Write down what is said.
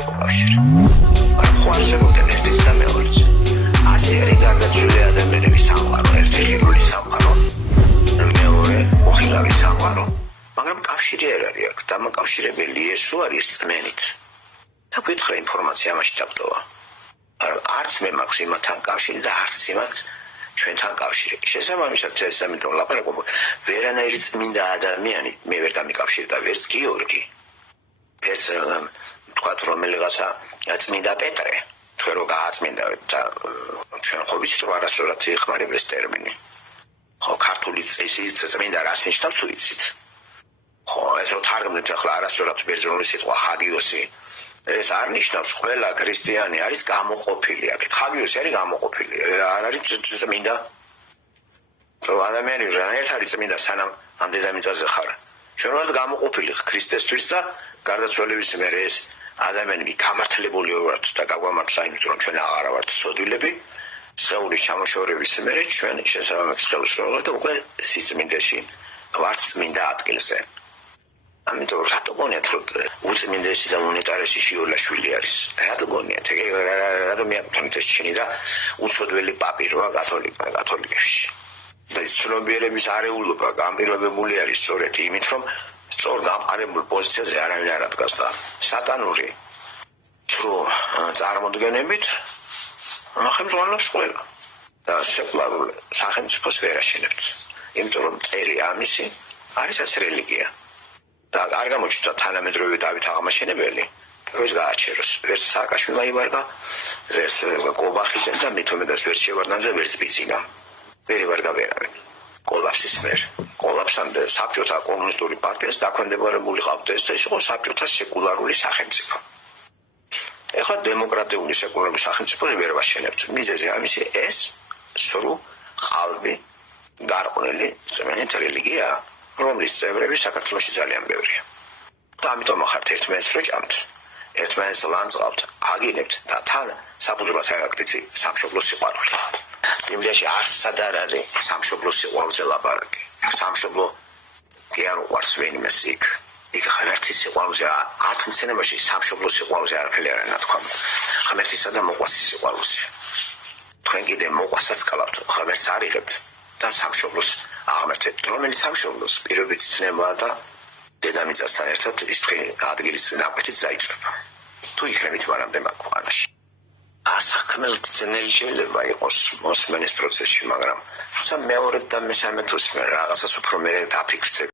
იყო კავშირი. მაგრამ ხო არსებობდნენ ერთიც და მეორეც. ასე არის გარდაცვლილი ადამიანების სამყარო, ერთი ღირული სამყარო, მეორე უხილავი სამყარო, მაგრამ კავშირი არ არის აქ, დამაკავშირებელი იესო არის რწმენით. და გითხრა ინფორმაცია ამაში დაგტოვა. არც მე მაქვს იმათთან კავშირი და არც იმათ ჩვენთან კავშირი. შესაბამისად ეს ამიტომ ლაპარაკობ, ვერანაირი წმინდა ადამიანი მე ვერ დამიკავშირდა, ვერც გიორგი. ეს თქვათ რომელიღაცა წმინდა პეტრე, თქვენ რო გააწმინდა და ჩვენ ხო ვიცით რომ არასწორად იხმარება ეს ტერმინი. ხო ქართული წმინდა რას ნიშნავს თუ იცით? ხო ეს რო თარგმნით ახლა არასწორად ბერძნული სიტყვა ჰაგიოსი ეს არ ნიშნავს ყველა ქრისტიანი არის გამოყოფილი აქეთ. ჰაგიოსი არის გამოყოფილი, არ არის წმინდა. რომ ადამიანი რანაირად არის წმინდა სანამ ამ დედამიწაზე ხარ. ჩვენ ვართ გამოყოფილი ქრისტესთვის და გარდაცვალების მერე ეს ადამიანები გამართლებული ვართ და გაგვამართლა იმიტომ რომ ჩვენ აღარა ვართ ცოდვილები. სხეულის ჩამოშორების მერე ჩვენ შესაბამის სხეულს რო და უკვე სიწმინდეში ვართ წმინდა ადგილზე. ამიტომ რატო გონიათ რომ უწმინდესი და მონეტარეში შიოლაშვილი არის? რატო გონიათ? რატო მეაკუთვნით ეს ჩინი და უცოდველი პაპი როა კათოლიკებში? და ეს ცნობიერების არეულობა გამპირობებული არის სწორედ იმით, რომ სწორ გამყარებულ პოზიციაზე არავინ არ ადგას და სატანური ცრუ წარმოდგენებით ხელმძღვანელობს ყველა და სეკლარულ სახელმწიფოს ვერ აშენებთ. იმიტომ რომ წელი ამისი არის ეს რელიგია. და არ გამოჩნდა თანამედროვე დავით აღმაშენებელი, ეს გააჩეროს. ვერც სააკაშვილმა იბარგა, ვერც კობახიძემ და მით უმეტეს ვერც შევარდნაძე, ვერც ბიძინა. ვერ იბარგა ვერავინ. კოლაფსის მერ. კოლაფსამდე საბჭოთა კომუნისტური პარტიას დაქვემდებარებული ყავდეს და ეს იყო საბჭოთა სეკულარული სახელმწიფო. ეხლა დემოკრატიული სეკულარული სახელმწიფო ვერ ვაშენებთ. მიზეზი ამისი ეს სრუ ყალბი გარყვნილი წმენით რელიგია, რომლის წევრები საქართველოში ძალიან ბევრია. და ამიტომ ახართ ერთმანეთს რო ჭამთ, ერთმანეთს ლანძღავთ, აგინებთ და თან საფუძვლად რაკტიცი სამშობლოს სიყვარული. ბიბლიაში არსად არ არის სამშობლოს სიყვარულზე ლაპარაკი. სამშობლო კი არ უყვარს ვინმეს იქ. იქ ღმერთის სიყვარულზე 10 მცენებაში სამშობლოს სიყვარულზე არაფერი არ ნათქვამი. ღმერთისა და მოყვასის სიყვარულზე. თქვენ კიდე მოყვასაც კალავთ, ღმერთს არ იღებთ და სამშობლოს აღმერთებთ, რომელიც სამშობლოს პირობით ცნება და დედამიწასთან ერთად ის თქვენი ადგილის ნაკვეთით დაიწყება. თუ იქნებით მანამდე მაგ ქვეყანაში. ასახმელთ ძნელი შეიძლება იყოს მოსმენის პროცესში, მაგრამ სამეორედ და მესამე თვს მე რაღაცას უფრო მე დაფიქრდები.